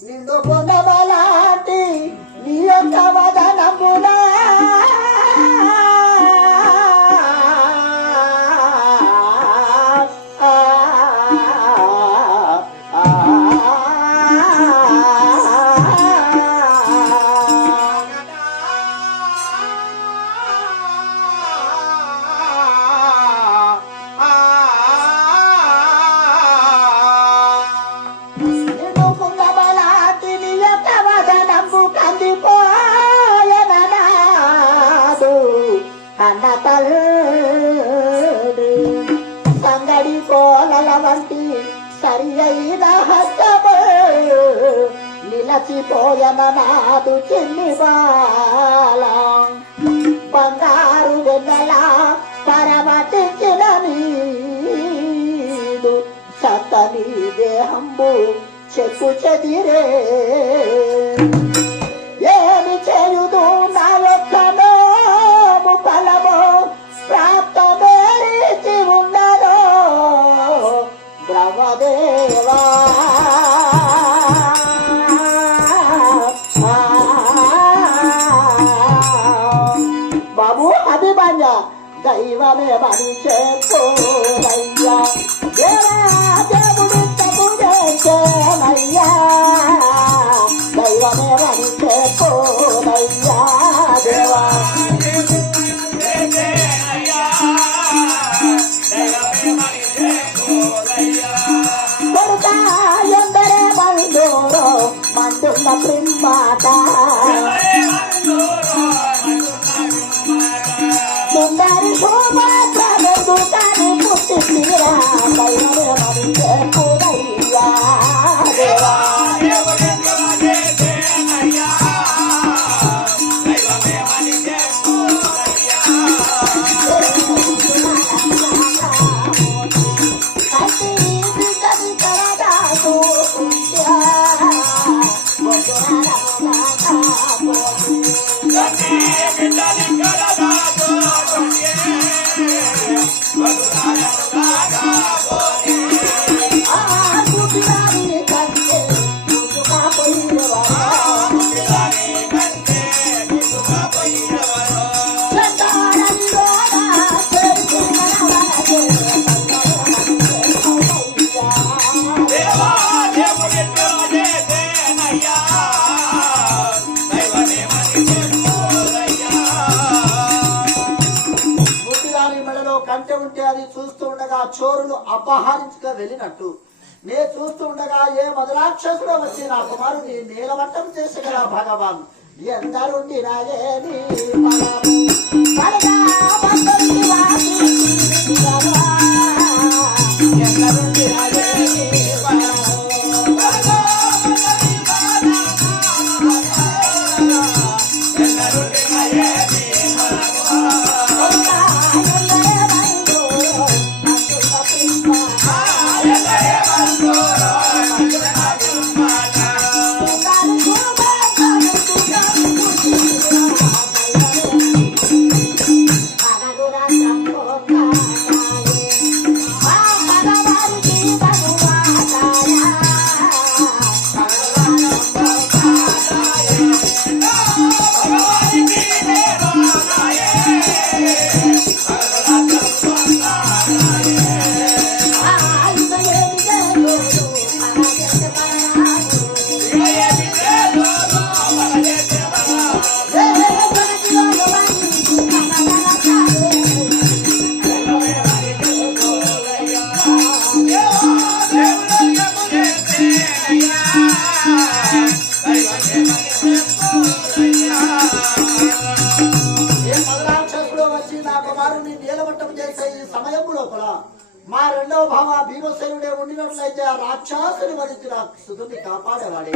నిన్ను పొందబలాంటి నీ యొక్క వదనమునా సంగడి కోలల వంటి సరి అయిన హస్తము నిలచిపోయన నాదు చిన్ని బాల బంగారు వెన్నెల పరమటించిన నీదు సతని దేహంబు చెక్కు చెదిరే ఏమి చేయుదు నా యొక్క నోము ఫలము ప్రాప్తమేసి ఉన్నదో బ్రహ్మదేవా బాబు అభిమన్య దైవమే మని చెప్పోరయ్యా దేవా దేవుడు తప్పుదేనయ్యా దైవమే మని చెప్పోరయ్యా దేవా కొడుకా ఎందరే మందోరో మండున్న ప్రింబాట సుందరి శోభాత్రదు కానీ పుట్టిరా దైవమే మని చెప్పోరయ్యా దేవా కంటే ఉంటే అది చూస్తూ ఉండగా చోరులు అపహరించుగా వెళ్ళినట్టు నేను చూస్తూ ఉండగా ఏ మధురాక్షసుడు వచ్చి నా కుమారుని నీలవట్టం చేసగల భగవాన్ ఎందరుండి నాయని ఎందరుండి మా రెండవ భావ భీమసేనుడే ఉండినట్లయితే ఆ రాక్షసుని వధించిన సుతుని కాపాడేవాడే.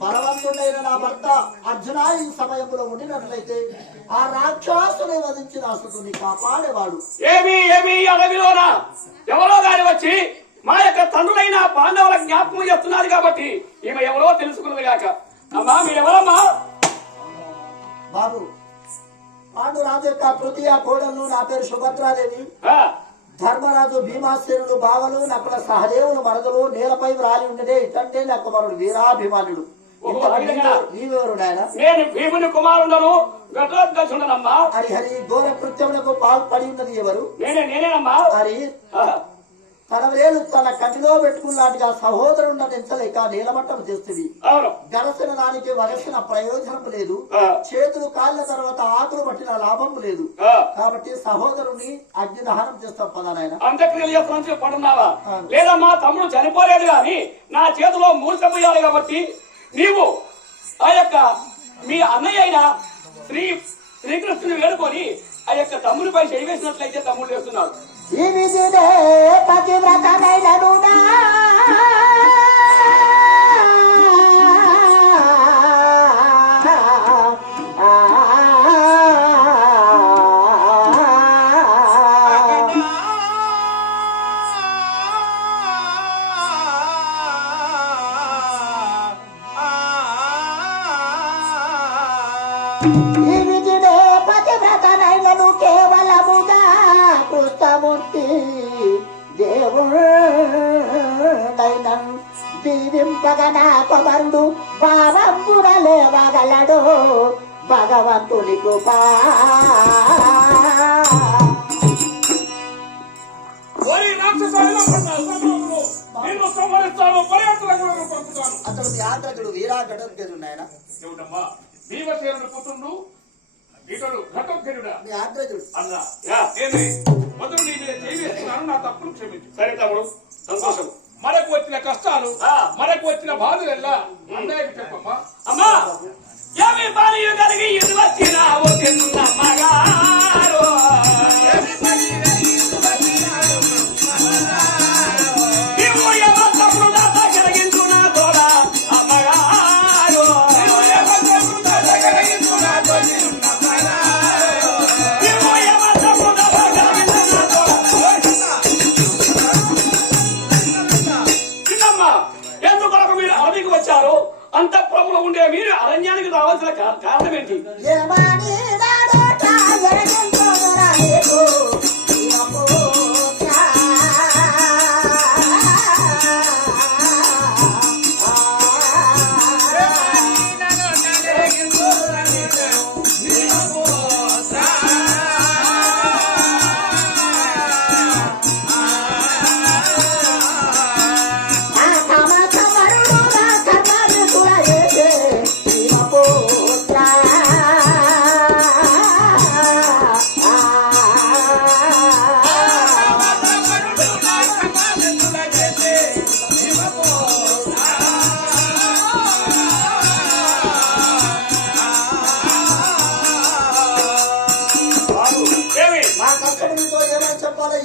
బలవంతుడైన నా భర్త అర్జున ఈ సమయంలో ఉండినట్లయితే ఆ రాక్షసుని వధించిన సుతుని కాపాడేవాడు. ఏమి ఏమి అడవిలోనా ఎవరో గాని వచ్చి మా యొక్క తండ్రులైన పాండవుల జ్ఞాపకం చేస్తున్నారు కాబట్టి ఈమె ఎవరో తెలుసుకున్నది కాక. అమ్మా మీరెవరమ్మా? బాబు పాండు రాజు యొక్క తృతీయ కోడలు, నా పేరు సుభద్రాదేవి. ధర్మరాజు భీమాసేనుడు బావలు నకుల సహదేవులు మరదలు నేలపై రాలి ఉండేదే ఇతంటే నకుమరుడు వీరాభిమానుడు. నీవెవరు నాయన? నేను భీముని కుమారుడను గట్లమ్మా. హరిహరి ఘోర కృత్యములకు పాల్పడి ఉన్నది ఎవరు? నేనేనమ్మా. హరి తన వేలు తన కంటిలో పెట్టుకున్నట్టుగా సహోదరుడు ఎంచలేక నీలమట్టం చేస్తుంది. గడసిన దానికి వలసిన ప్రయోజనం లేదు, చేతులు కాళ్ళ తర్వాత ఆకులు పట్టిన లాభం లేదు. కాబట్టి సహోదరుని అగ్నిదహనం చేస్తాం పదానాయన. అంత్యక్రియలు చేస్తున్నా పడున్నావా? లేదమ్మా, తమ్ముడు చనిపోలేదు గాని నా చేతిలో మూర్చపోయాలి కాబట్టి నీవు ఆ యొక్క మీ అన్నయ్య అయిన శ్రీకృష్ణుని వేడుకొని ఆ యొక్క తమ్ముడిపై చేసినట్లయితే తమ్ముడు చేస్తున్నాడు. కేవలముగా కృష్ణమూర్తి దేవుడైనం దీవింపగన కుమారుడు భావంపుడలేవగలడు భగవంతుని కృపా. అతడు యాత్రకుడు వీరాగడు నాయన. భీమసేనుడు పుత్రుడు ఇతడు ఘటోత్కరుడా మీ ఆగ్రహుడు అన్నా. మొదలు నీ మీద చేస్తున్నాను, నా తప్పులు క్షమించు. సరే తమ్ముడు, సంతోషం. మనకు వచ్చిన కష్టాలు మనకు వచ్చిన బాధలు ఎలా అన్నయ్యకు చెప్పమ్మా. అమ్మా ఏమి పని కలిగి ఇది వచ్చినావు తిన్నమ్మగారు, నువ్వు ఎవరు తప్పుడు దాత కలిగించు నా తోడ అమ్మగారు, ఎందుకొరకు మీరు అడవికి వచ్చారు? అంతఃపురంలో ఉండే మీరు అరణ్యానికి రావాల్సిన కారణం ఏంటి?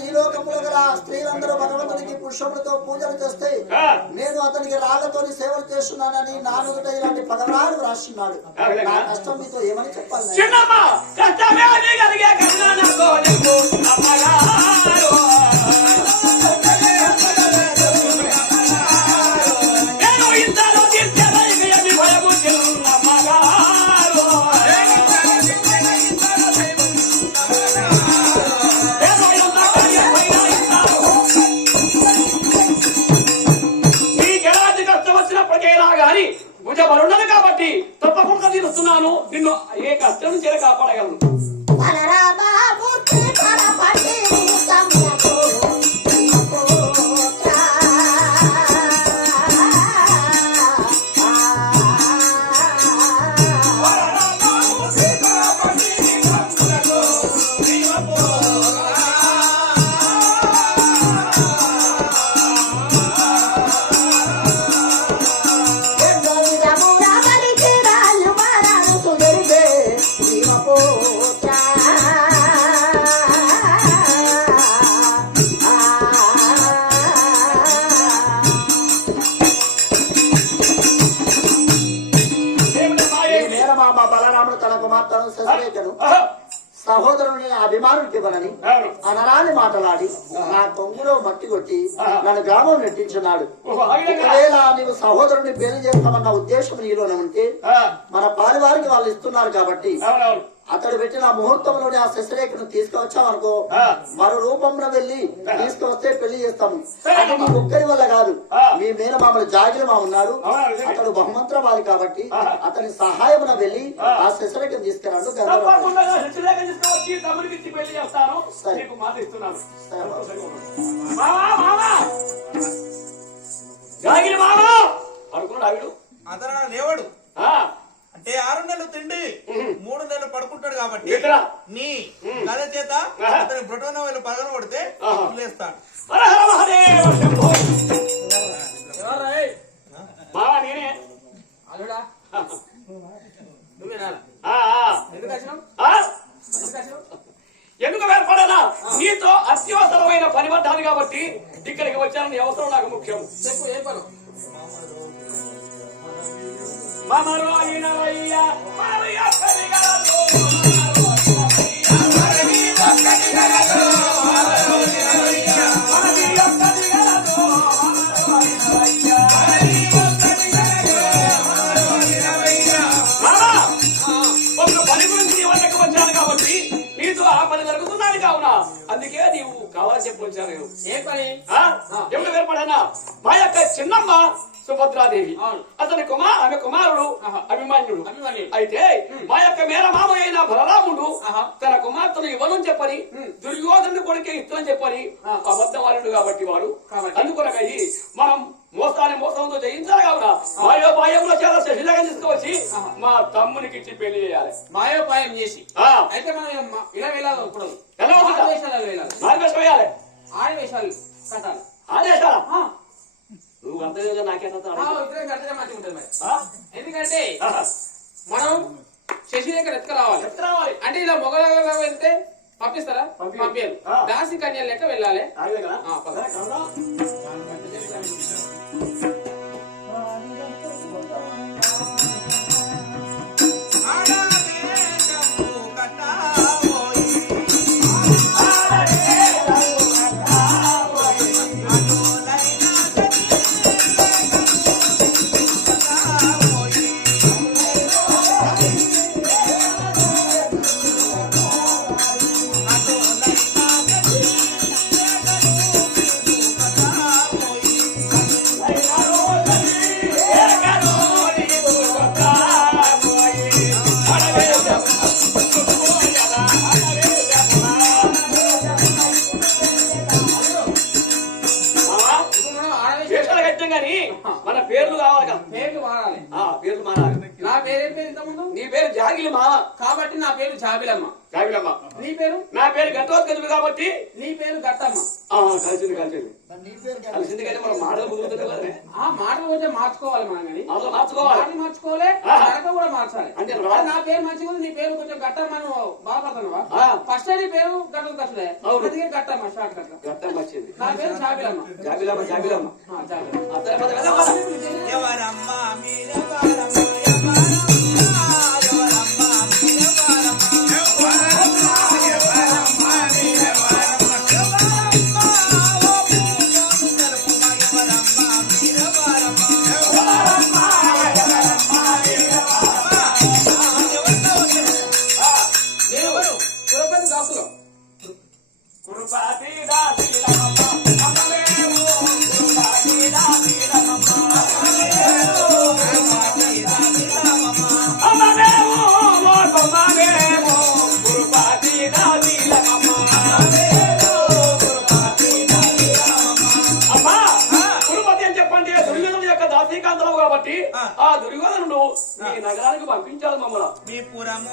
ఈ లోకములో గల స్త్రీలందరూ భగవంతునికి పుష్పములతో పూజలు చేస్తే నేను అతనికి రాళ్లతోని సేవలు చేస్తున్నానని నా నుదుట ఇలాంటి పదవరాలు రాస్తున్నాడు. నా కష్టం మీతో ఏమని చెప్పాలి? భుజబలున్నది కాబట్టి తప్పకుండా తీరుస్తున్నాను. నిన్ను ఏ కష్టం నుంచి కాపాడగలను. సహోదరుని అభిమానుడికి ఇవ్వనని అనరాని మాటలాడి నా కొంగులో మట్టి కొట్టి నన్ను గ్రామం నెట్టించున్నాడు. ఒకవేళ నీవు సహోదరుని పెళ్లి చేస్తామన్న ఉద్దేశం నీలోనే ఉంటే మన పారివారికి వాళ్ళు ఇస్తున్నారు కాబట్టి అతడు పెట్టిన ముహూర్తంలోనే ఆ శశిరేఖను తీసుకువచ్చామనుకో మరో రూపంలో వెళ్ళి తీసుకువస్తే పెళ్లి చేస్తాము. అది మీ ఒక్కరి వల్ల కాదు, మీ మేనమామల జాగిరి మా ఉన్నాడు, అతడు బహుమంత్రవాది కాబట్టి అతని సహాయమున వెళ్ళి ఆ శశిరేఖను తీసుకురాడు. అతను లేవాడు అంటే 6 నెలలు తిండి 3 నెలలు పడుకుంటాడు కాబట్టి నీ కథ చేత అతని బ్రొటోన వీళ్ళు పగల కొడితే లేస్తాడు. అల్లుడా నువ్వేనా? ఎందుకు వచ్చినావు? ఎందుకు ఏర్పడనా? నీతో అత్యవసరమైన పని పడ్డాను కాబట్టి ఇక్కడికి వచ్చానని అవసరం నాకు ముఖ్యం. చెప్పు ఏ పను? మమరో అయినవయ్య మారయ్య కలిగలదు పని గురించి నీ వద్దకు వచ్చాను కాబట్టి నీతో ఆ పని జరుగుతున్నాను కావున అందుకే నీవు కావాలని చెప్పి వచ్చాను. ఏ పని? ఎవరు ఏర్పడనా? మా యొక్క చిన్నమ్మ సుభద్రాదేవి, అతని ఆమె కుమారుడు అభిమన్యుడు. అయితే మా యొక్క మేనమామ అయిన బలరాముడు తన కుమార్తెను ఇవ్వను చెప్పని దుర్యోధను కొడుకే ఇస్తానని చెప్పని అబద్ధవాలుడు కాబట్టి వాడు అందుకొనకయ్యి మనం మోసంతో జయించాలి కావున మాయోపాయంలో చాలా శశిలేఖను తీసుకువచ్చి మా తమ్మునికి ఇచ్చి పెళ్లి చేయాలి. మాయోపాయం చేసి అయితే మనం ఇలా వెళ్ళాలి. ఇప్పుడు నాలుగు వేయాలి, ఆడవేషాలు కట్టాలి. ఆదేశాలా? నువ్వు అంత నాకేంత ఎందుకంటే మనం శశిరేఖ ఎత్తుకురావాలి అంటే ఇలా మొగల వెళ్తే పంపిస్తారా? పంపించారు. దాసి కన్యల లెక్క వెళ్ళాలి. మన పేర్లు కావాలి కదా, పేర్లు మారాలి. పేర్లు మారాలి. నా పేరు పేరు ఇంతకుముందు నీ పేరు జాగిలిమ కాబట్టి నా పేరు జాబిలమ్మ. జాగిలమ్మ. నీ పేరు? నా పేరు ఘటోత్కచుడు కాబట్టి నీ పేరు గట్టమ్మ. కలిసింది కానీ మనం మాటలు కుదురుతుంది కదా. ఆ మాటలు కొంచెం మార్చుకోవాలి మనం, కానీ మార్చుకోవాలి, నడక కూడా మార్చాలి. అంటే నా పేరు మంచిగా ఉంది, నీ పేరు కొంచెం గట్టమ్మ నువ్వు బాధపడుతున్నావా? ఫస్ట్ నీ పేరు ఘటోత్కచుడే, అందుకే గట్టమ్మ షార్ట్ కట్. గట్టమ్మ వచ్చింది. నా పేరు జాబిలమ్మ. జాబిలమ్మ. ఎవరమ్మా కాబట్టి ఆ దుర్యోధనుడు నీ నగరానికి పంపించాలి మమ్మల్ని. మీ పురము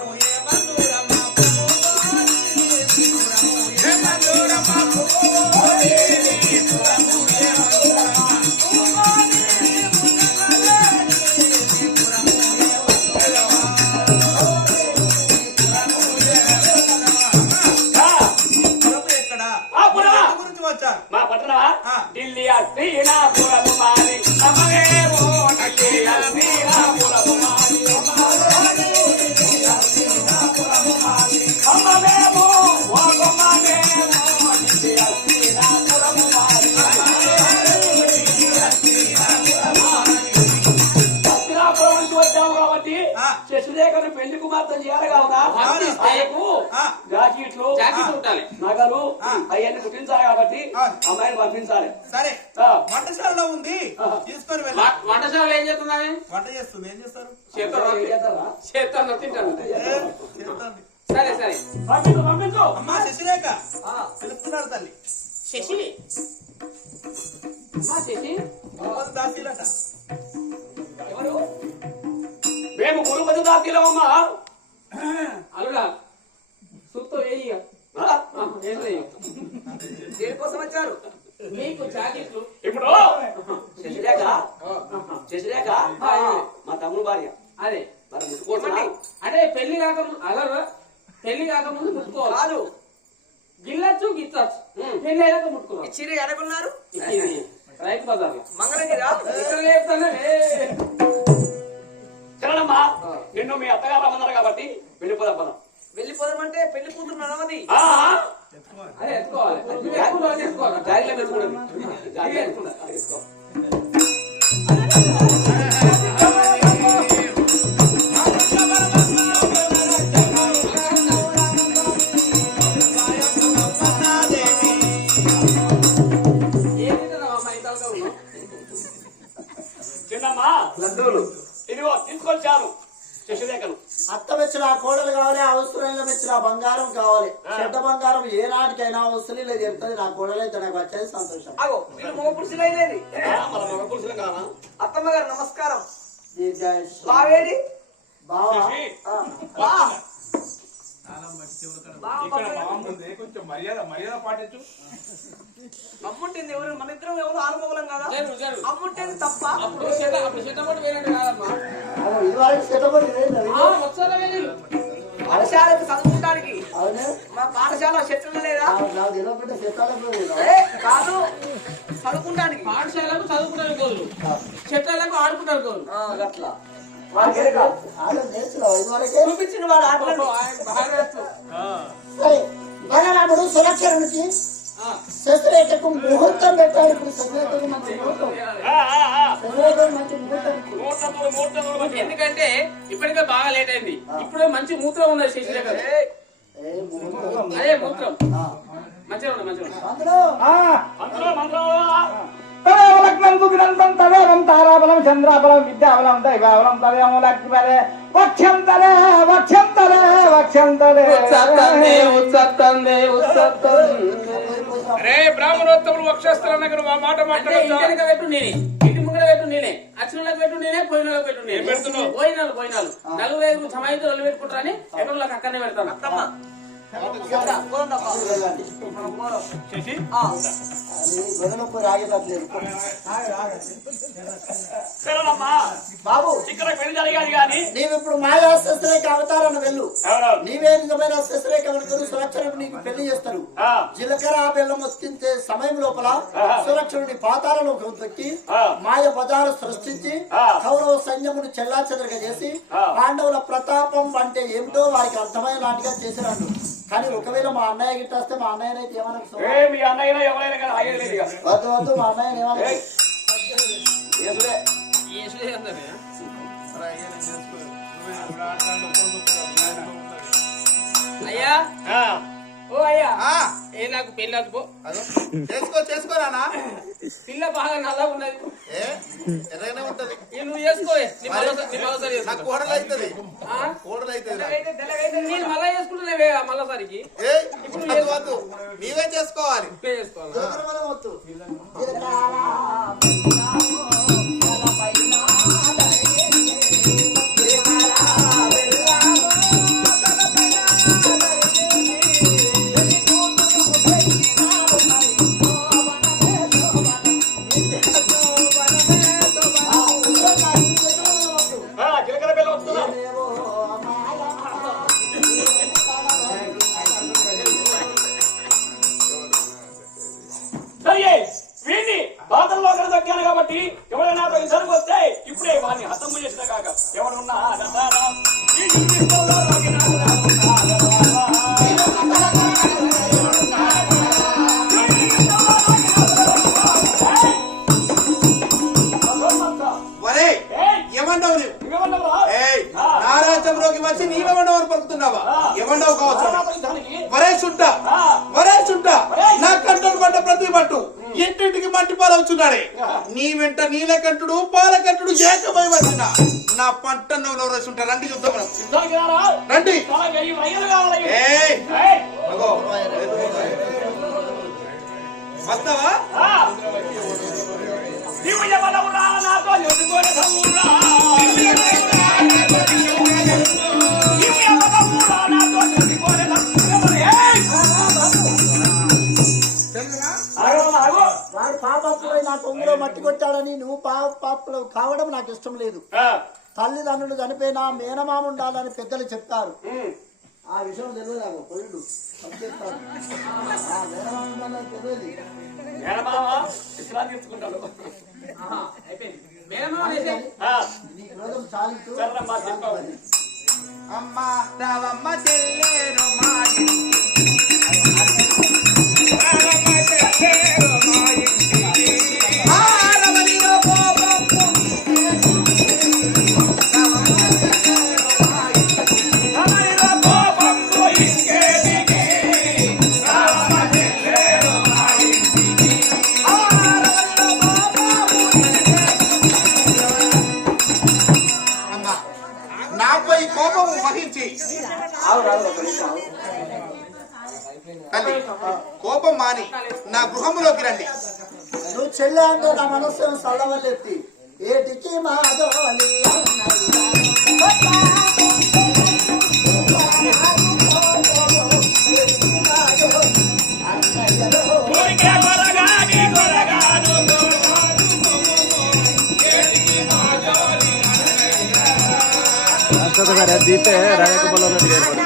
గురించి వచ్చా మా పట్టణ ఢిల్లీ అస్తినాపురము మారి అమ్మవేమో ఢిల్లీ అస్తినాపురము మారి అమ్మవేమో ఢిల్లీ అస్తినాపురము మారి అస్తినాపురం నుంచి వచ్చాము కాబట్టి శశిరేఖను పెళ్లి కుమార్ కుమార్తె చేయాలి కావునా ఆయనకు జాకెట్లు జాకెట్ కుట్టాలి, నగలు అవన్నీ కుట్టించాలి కాబట్టి అమ్మాయిని పంపించాలి. సరే వంటశాలలో ఉంది తీసుకొని వెళ్ళి. వంటశాలలో ఏం చేస్తున్నాను? వంట చేస్తుంది. ఏం చేస్తారు? చేస్తాను తింటాను. చేస్తుంది. సరే సరే పంపించు పంపించు. అమ్మా శశిరేఖ పిలుస్తున్నారు తల్లి. శశి అమ్మా శశి దాసీలట. ఎవరు? మేము గురుపతి దాతీలమమ్మా. అల్లుడా సుత్తో వేయి దేనికోసం వచ్చారు? మీకు జాకెట్లు. ఇప్పుడు శశిరేఖ శశిరేఖ మా తమ్ముడు భార్య. అదే మరి ముట్టుకోవచ్చా? అంటే పెళ్లి కాకముందు అలరా పెళ్లి కాకముందు ముట్టుకోవాలి కాదు, గిల్లచ్చు గిచ్చచ్చు, పెళ్లి అయినాక ముట్టుకోవాలి. చిరి ఎడకున్నారు రైతు బజార్ మంగళగిరా ఇక్కడ లేపుతానే చరణమ్మా. నిన్ను మీ అత్తగారు రమ్మన్నారు కాబట్టి వెళ్ళిపోదాం పదం. వెళ్ళిపోదామంటే పెళ్లి కూతురు నడవది. అదే ఎత్తుకోవాలి, ఎత్తుకోవాలి. జాగ్రత్త పెట్టుకోండి. జాగ్రత్త పెట్టుకో. చిన్నమ్మా లడ్డూలు ఇదిగో తీసుకొచ్చాను శశిరేఖను. అత్త మెచ్చిన కోడలు కావాలి, అవసరంగా మెచ్చిన బంగారం కావాలి. చెడ్డ బంగారం ఏ నాటికైనా వస్తుంది ఇలా చెప్తుంది. నా కోడలు అయితే నాకు వచ్చేది సంతోషం. అగో వీళ్ళు మగ పురుషులు అయినది. మన మగ పురుషులు కానా? అత్తమ్మ గారు నమస్కారం. దీర్ఘాయుష్. బావేడి బావా శశి, బా ఇక్కడ బాగుంది. కొంచెం మర్యాద పాటించు. అమ్ముంటుంది ఎవరు? మన ఇద్దరం ఎవరు ఆరుమూలం కదా. అమ్ముంటేది తప్ప. అప్పుడు చెట్టపడి వేరండి కాదమ్మా. ఇదివరకు చెట్టబడి ఒకసారి వేయలేదు. పాఠశాలకు చదువుకోవడానికి అవునే మా పాఠశాల చెట్లు లేదా? నాకు తెలియకుండా చెట్టాలకు ఏ, కాదు చదువుకుంటానికి. పాఠశాలకు చదువుకుంటారు కోళ్ళు, చెట్లకు ఆడుకుంటారు కోళ్ళు. అట్లా ఆడలు నేర్చున్నావు ఇదివరకే. చూపించిన వాడు ఆటలు. సరే బలరాముడు సురక్షణకి శస్త్రేఖకు ముహూర్తం పెట్టాడు. ఇప్పుడు శస్త్రేఖకు మంచి ముహూర్తం. శస్త్రేఖకు మంచి ముహూర్తం ఇప్పుడు. ఎందుకంటే ఇప్పటికే బాగా లేట్ అయింది. ఇప్పుడే మంచి మూత్రం ఉన్నది శశిరేఖ. ఏ ముహూర్తం. అదే మూత్రం మంచిగా ఉన్నది, మంచిగా ఉన్నది. అందులో మంత్రం లగ్నం సుగ్రంథం తదేవం తారాబలం చంద్రాబలం విద్యాబలం దైవాబలం తదేవం లక్ష్మరే వక్ష్యం తలే వక్ష్యం తలే వక్ష్యం తలే రే బ్రాహ్మణోత్తములు వక్షస్థల నగరు ఆ మాట అంటే మాట్లాడొచ్చా? ఇంటి పెట్టు నేనే, ఇంటి ముంగడ పెట్టు నేనే, అచ్చులకు పెట్టు నేనే, పోయినలకు పెట్టు నేనే. పెడుతున్నావు? పోయినాలు నలుగురు ఐదుగురు సమాయితో ఒళ్ళు పెట్టుకుంటారని ఎక్కడోళ్ళకి అక్కడనే పెడతాను. అత్తమ్మ శశి గొడవలకు రాగేటట్లేదు. సరేనమ్మా. బాబు ఇక్కడ పెళ్లి జరిగాది కానీ నీవిప్పుడు మాయా శస్త్రేఖ అవతారాన్ని వెళ్ళు. ఎవరెవరు? నీవే నిజమైన శస్త్రేఖ వెళ్తారు. సురక్షణకు నీకు పెళ్లి చేస్తారు. జీలకర్ర బెల్లం వస్తుంటే సమయం లోపల సురక్షణుని పాతాలను తొక్కి మాయ బజారు సృష్టించి కౌరవ సైన్యమును చెల్లాచెదరగా చేసి పాండవుల ప్రతాపం అంటే ఏమిటో వారికి అర్థమైన నాటిగా చేసినాడు. కానీ ఒకవేళ మా అన్నయ్య గిట్టేస్తే మా అన్నయ్యనైతే ఏమన్నా మీ అన్నయ్య ఎవరైనా కానీ ఆగలేదు ఇక. వద్దు వద్దు మా అన్నయ్య ఏమన్నా యేసుడే. అయ్యా ఓ అయ్యా ఏ నాకు పెళ్లి పో. చేసుకోరానా? పిల్ల బాగా నల్లగా ఉన్నది. ఎర్రగానే ఉంటది. నువ్వు చేసుకో, నాకు కోడలు అవుతుంది. కోడలు అవుతుంది. నేను మళ్ళా చేసుకుంటున్నావే మళ్ళాసారికి. ఇప్పుడు వద్దు, నీవే చేసుకోవాలి. చేసుకోవాలి. వద్దు. జీలకర్ర బెల్లం వస్తుందా? సరే వీడిని బాధల్లో అక్కడ దక్కాను కాబట్టి ఎవరైనా ఇద్దరికి వస్తే ఇప్పుడే వాడిని హతం చేసిన కాక ఎవరున్నా ఏమంటావు నువ్వు? నారాజంలోకి వచ్చి నీవేమన్నావు? మంటి పాలవుతున్నాడే నీ వెంట నీలకంఠుడు పాలకంఠుడు ఏకమై వచ్చిన నా పంట నవ్వులో ఉంటారు. రండి చూద్దాం మనం. యుద్ధానికి రారా? రండి. చాలా వెయ్యి రయ్యలు కావాలి. ఏయ్, ఏయ్! అగో. వస్తావా? ఆ! నీవు ఎవరవురా నాతో ఎదుర్కొనే సమురా? నీవు ఎవరవురా నాతో ఎదుర్కొనే సమురా? ఏయ్! ఆగు, ఆగు. వాడు పాపప్పులై నా కొంగులో మట్టి కొట్టాడని నువ్వు పాపలు కావడం నాకు ఇష్టం లేదు. ఆ, తల్లిదండ్రులు చనిపోయినా మేనమామ ఉండాలని పెద్దలు చెప్తారు. ఉమ్. ఆ విషయం తెలియదు. పొయ్యిడు చెప్తారు. మేనమామ ఉండాలని తెలియదు. మేనమామ విశ్రాంతి తీసుకుంటాడు. ఆహా, అయిపోయింది. మేనమామ వేసే. ఆ, నీ క్రోధం చాలించు. సరేనమ్మా, చెప్పావు. అమ్మ రావమ్మ చెల్లేరు మా నాపై కోపం వహించి తల్లి కోపం మాని నా గృహములోకి రండి. నువ్వు చెల్లె అంటే నా మనస్సు చల్లవల్లెత్తి ఏటికి మాధోలి దీతే రాయకపోలో ఏర్పడు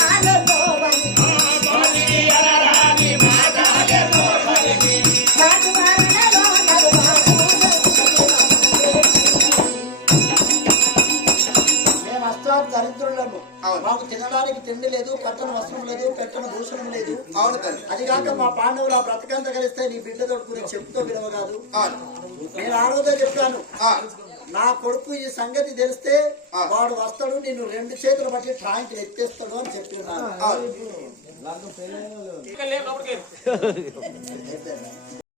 మేము అష్టాలు దరిద్రులను. అవును. మాకు తినడానికి తిండి లేదు, కట్టన వస్త్రం లేదు, పెట్టన దూషణం లేదు. అవును తల్లి. అది కాక మా పాండవులు ఆ బ్రతకంత కలిస్తే నీ బిడ్డ తోడుకుని చెప్పుతో విలువ కాదు. అవును. నేను ఆడవదో చెప్పాను. ఆ, నా కొడుకు ఈ సంగతి తెలిస్తే ఆ. వాడు వస్తాడు, నిన్ను 2 చేతులు బట్టి ట్రాంక్ ఎత్తేస్తాడు అని చెప్పిన్నాను. అవును. ఇక్కడ లేవు, లోపలికి వెళ్ళు.